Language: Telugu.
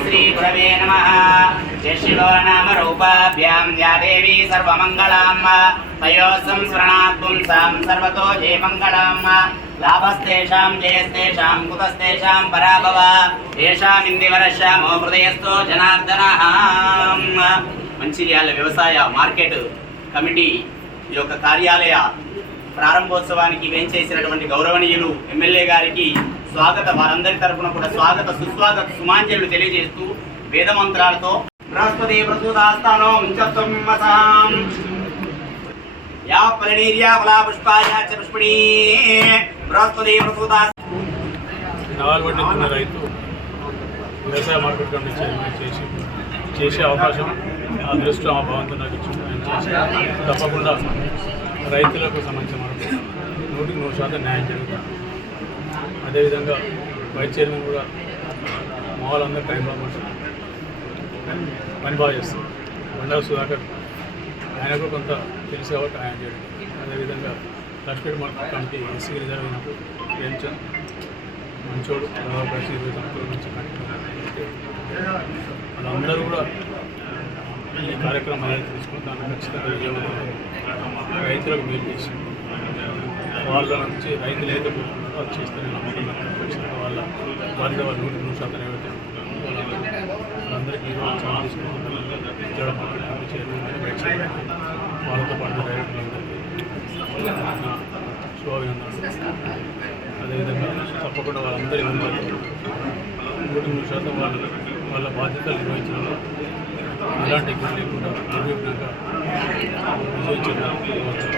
శ్రీ గురవే నమః జయ శివనామ రూపాభ్యాం యా దేవి సర్వమంగళాం సర్వతో జయ మంగళాం జయస్తేషాం పరాభవ హృదయస్థో మంచిర్యాల వ్యవసాయ మార్కెట్ కమిటీ ఈ యొక్క కార్యాలయ ప్రారంభోత్సవానికి వేంచేసినటువంటి గౌరవనీయులు ఎమ్మెల్యే గారికి స్వాగత వారందరి తరఫున కూడా స్వాగత సుస్వాగత సుమాంజలు తెలియజేస్తూ వేద మంత్రాలతో బృహస్పతి ప్రసూతాస్థానం యా పరిణీర్యా ఫలా పుష్పాయ చ పుష్పిణీ. బృహస్పతి ప్రసూతా రైతు వ్యవసాయ మార్కెట్ కమిటీ చైర్మన్ చేసి చేసే అవకాశం అదృష్టం ఆ భవంతో నాకు ఇచ్చింది. తప్పకుండా రైతులకు సంబంధించిన వరకు నూటికి నూరు శాతం న్యాయం జరుగుతుంది. అదేవిధంగా వైస్ చైర్మన్ కూడా మావాళ్ళందరూ టైం బాగా పని బాగా చేస్తారు. బండారు సుధాకర్ ఆయనకు కొంత తెలుసు కాబట్టి ఆయన చేయడం. అదేవిధంగా Lakshmi market committee SC reserve అయినప్పుడు ప్రేమ్చంద్ మంచోడు దాదాపు వాళ్ళందరూ కూడా ఈ కార్యక్రమం అనేది తీసుకుని దాన్ని ఖచ్చితంగా విజయవంతం రైతులకు మేలు చేసింది వాళ్ళ నుంచి రైతులు ఏదో కోరుకుంటారో అది చేస్తారని నమ్మకం నాకు ఉంది. వాళ్ళ వారితో వాళ్ళు నూటి నూరు శాతం ఏవైతే ఉంటుందో వాళ్ళందరికీ చాలా తీసుకుంటున్నారు విజయవాడ మార్కెట్ వాళ్ళతో పాటు డైరెక్టర్లందరికీ నా శుభాభినందనలు అదేవిధంగా తప్పకుండా వాళ్ళందరి ముందు నూటి నూరు శాతం వాళ్ళు వాళ్ళ బాధ్యతలు నిర్వహించడంలో ఎలాంటి ఇబ్బంది లేకుండా నిర్విఘ్నంగా విజయించడానికి